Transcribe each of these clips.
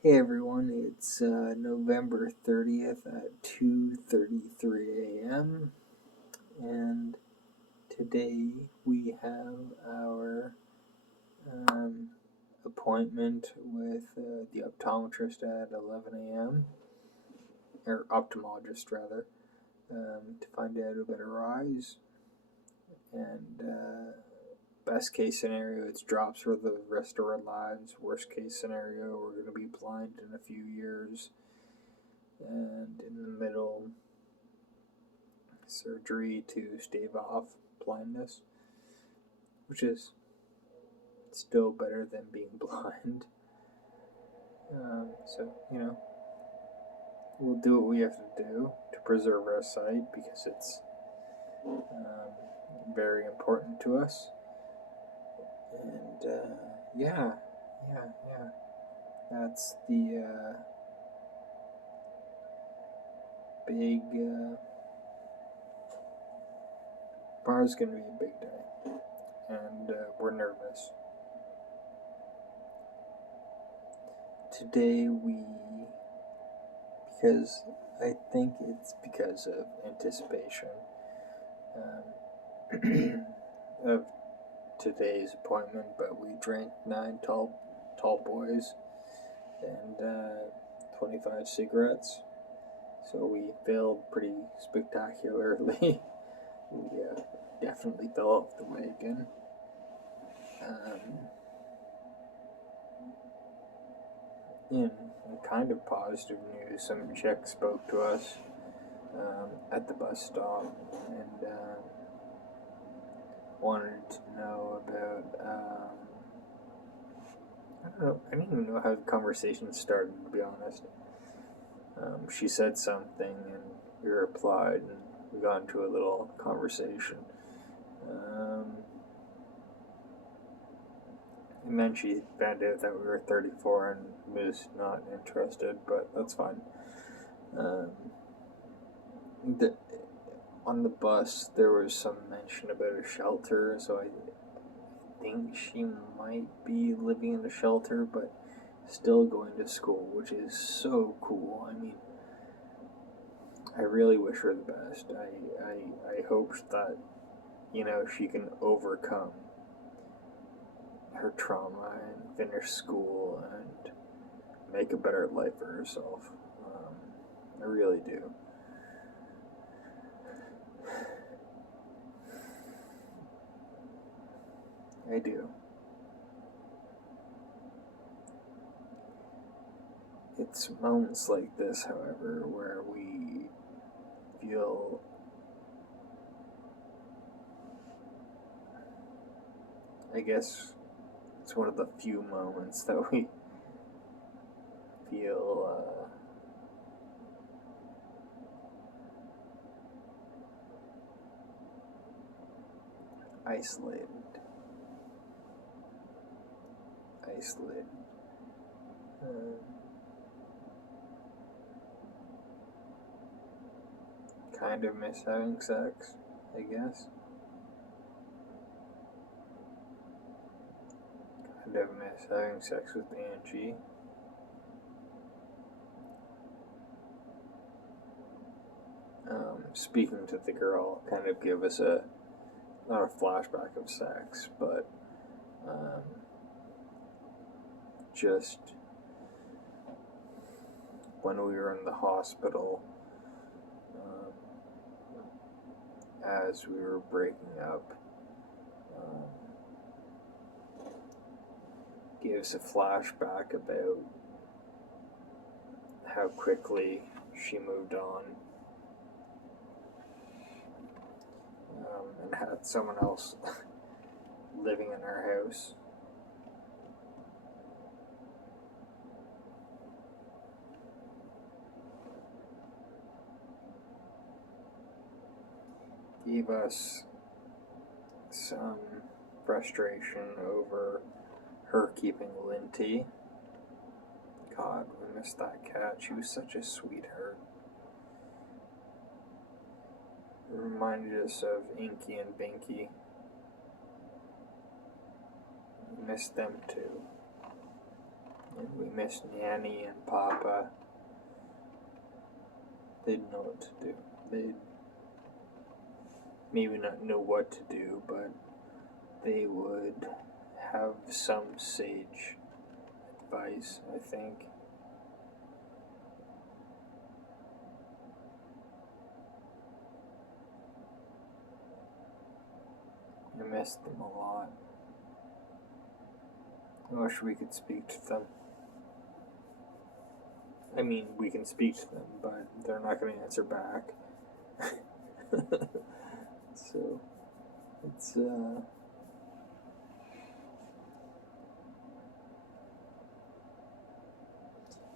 Hey everyone, it's November 30th at 2:33 a.m. and today we have our appointment with the optometrist at 11 a.m. or ophthalmologist rather, to find out about our eyes and best case scenario it's drops for the rest of our lives. Worst case scenario we're going to be blind in a few years. And in the middle, surgery to stave off blindness, which is still better than being blind. So, we'll do what we have to do to preserve our sight because it's very important to us. And yeah, that's the big. Tomorrow's going to be a big day, and we're nervous. Today because I think it's because of anticipation of today's appointment, but we drank 9 tall boys and 25 cigarettes, so we failed pretty spectacularly. We definitely fell off the wagon. In kind of positive news, some chick spoke to us at the bus stop and wanted to know about, I don't know, I didn't even know how the conversation started, to be honest. She said something and we replied and we got into a little conversation. And then she found out that we were 34 and was not interested, but that's fine. On the bus, there was some mention about a shelter, so I think she might be living in a shelter, but still going to school, which is so cool. I mean, I really wish her the best. I hope that, she can overcome her trauma and finish school and make a better life for herself. I really do. I do. It's moments like this, however, where we feel I guess it's one of the few moments that we feel isolated. Kind of miss having sex, I guess. Kind of miss having sex with Angie. Speaking to the girl kind of give us not a flashback of sex, but just when we were in the hospital, as we were breaking up, gives a flashback about how quickly she moved on and had someone else living in our house. Gave us some frustration over her keeping Linty. God, we missed that cat. She was such a sweetheart. It reminded us of Inky and Binky. We missed them too. and we missed Nanny and Papa. They didn't know what to do. They maybe not know what to do, but they would have some sage advice, I think. I missed them a lot. I wish we could speak to them. I mean, we can speak to them, but they're not going to answer back. So, it's,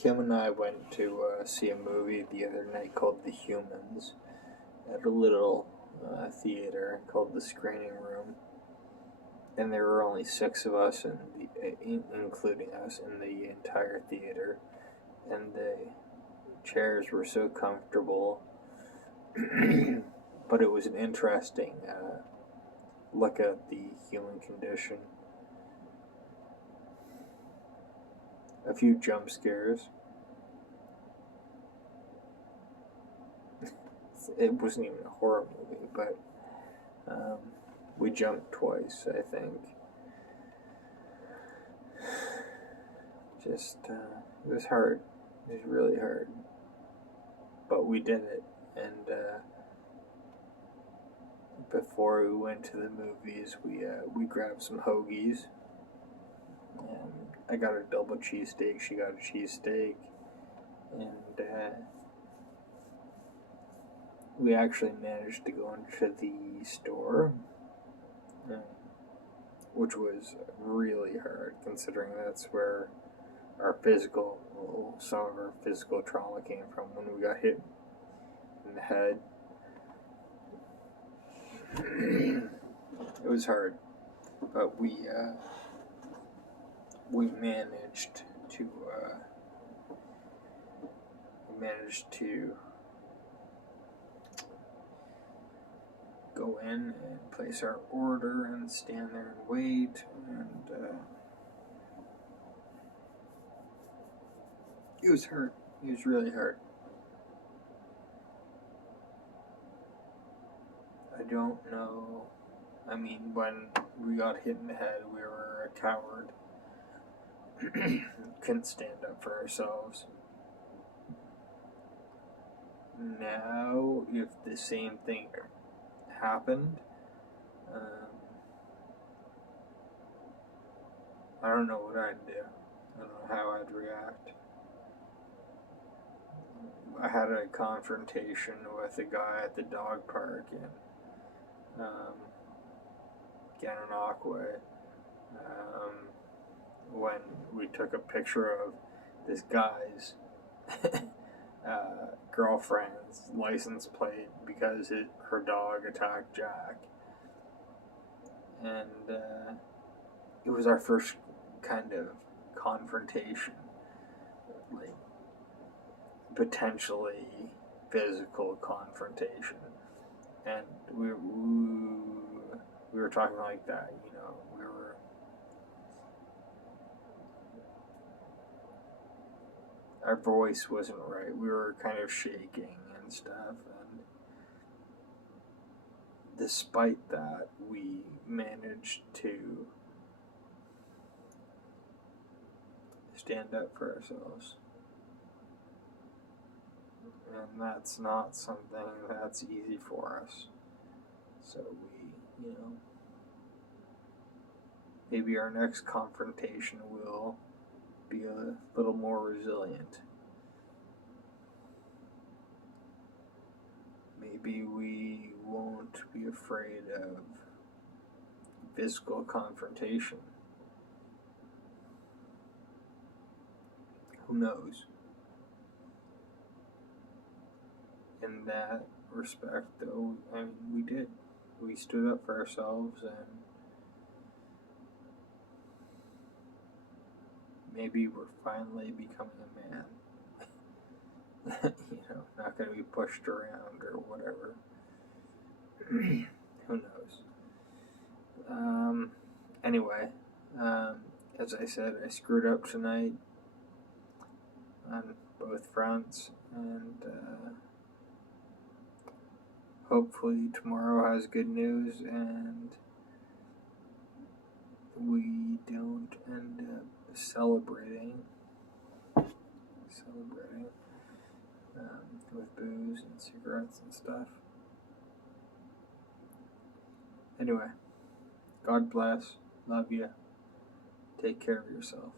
Kim and I went to see a movie the other night called The Humans at a little theater called The Screening Room. And there were only 6 of us, including us, in the entire theater. And the chairs were so comfortable. But it was an interesting look at the human condition. A few jump scares. It wasn't even a horror movie, but we jumped twice, I think. Just, it was hard. It was really hard. But we did it. And before we went to the movies, we grabbed some hoagies. I got a double cheesesteak. She got a cheesesteak. And we actually managed to go into the store, which was really hard, considering that's where some of our physical trauma came from when we got hit in the head. It was hard, but we managed to go in and place our order and stand there and wait, and it was hard. It was really hard. I don't know. I mean, when we got hit in the head, we were a coward. Couldn't stand up for ourselves. Now, if the same thing happened, I don't know what I'd do. I don't know how I'd react. I had a confrontation with a guy at the dog park in Gananoque when we took a picture of this guy's girlfriend's license plate because her dog attacked Jack. And it was our first kind of confrontation, like potentially physical confrontation. And we were talking like that, you know, our voice wasn't right. We were kind of shaking and stuff, and despite that, we managed to stand up for ourselves. And that's not something that's easy for us. So we, maybe our next confrontation will be a little more resilient. Maybe we won't be afraid of physical confrontation. Who knows? In that respect, though, I mean, we did. We stood up for ourselves, and maybe we're finally becoming a man. Not going to be pushed around or whatever. Who knows? Anyway, as I said, I screwed up tonight. on both fronts, and hopefully tomorrow has good news and we don't end up celebrating with booze and cigarettes and stuff. Anyway, God bless, love you, take care of yourself.